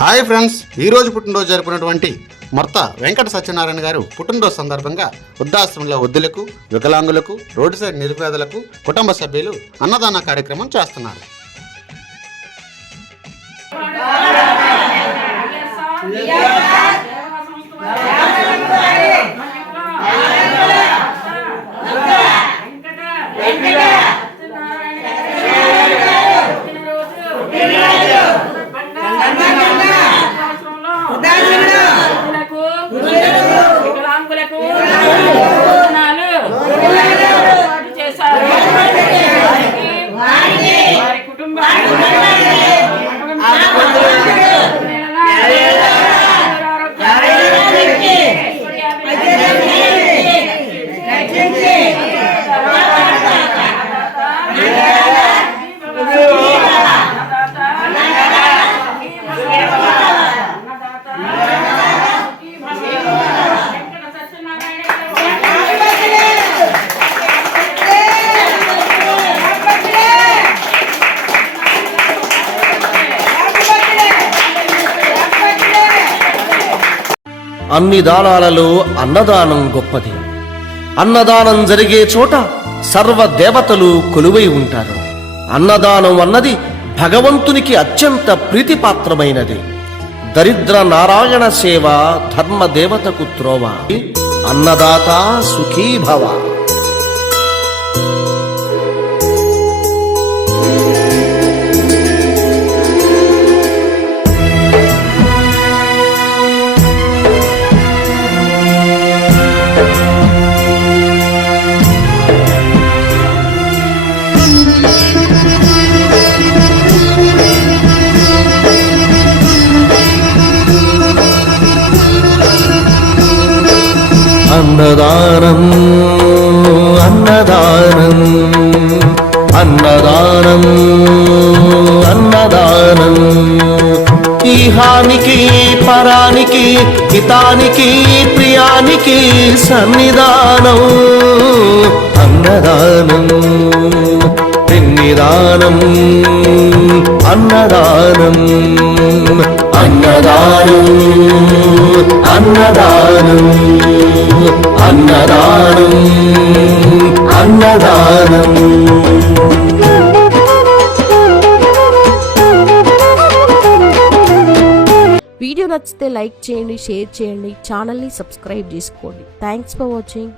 Hi friends, ఈరోజు పుట్టినరోజు జరుపుకున్నటువంటి మొర్త వెంకట సత్యనారాయణ గారు పుట్టినరోజు సందర్భంగా వృద్ధాశ్రమంలో వృద్ధులకు, వికలాంగులకు, రోడ్డు సైడ్ నిరుపేదలకు కుటుంబ సభ్యులు అన్నదాన కార్యక్రమం చేస్తున్నారు. అన్ని దానాలలో అన్నదానం గొప్పది. అన్నదానం జరిగే చోట సర్వ దేవతలు కొలువై ఉంటారు. అన్నదానం అన్నది భగవంతునికి అత్యంత ప్రీతిపాత్రమైనది. దరిద్ర నారాయణ సేవ ధర్మ దేవతకు త్రోవ. అన్నదాత సుఖీభవ. అన్నదానం అన్నదానం అన్నదానం అన్నదానం. ఈహానికి పరానికి హితానికి ప్రియానికి సన్నిధానం. అన్నదానం పిన్నిదానం. అన్నదానం అన్నదానం అన్నదానం అన్నదానం అన్నదానం. వీడియో నచ్చితే లైక్ చేయండి, షేర్ చేయండి, ఛానల్ని సబ్స్క్రైబ్ చేసుకోండి. Thanks for watching.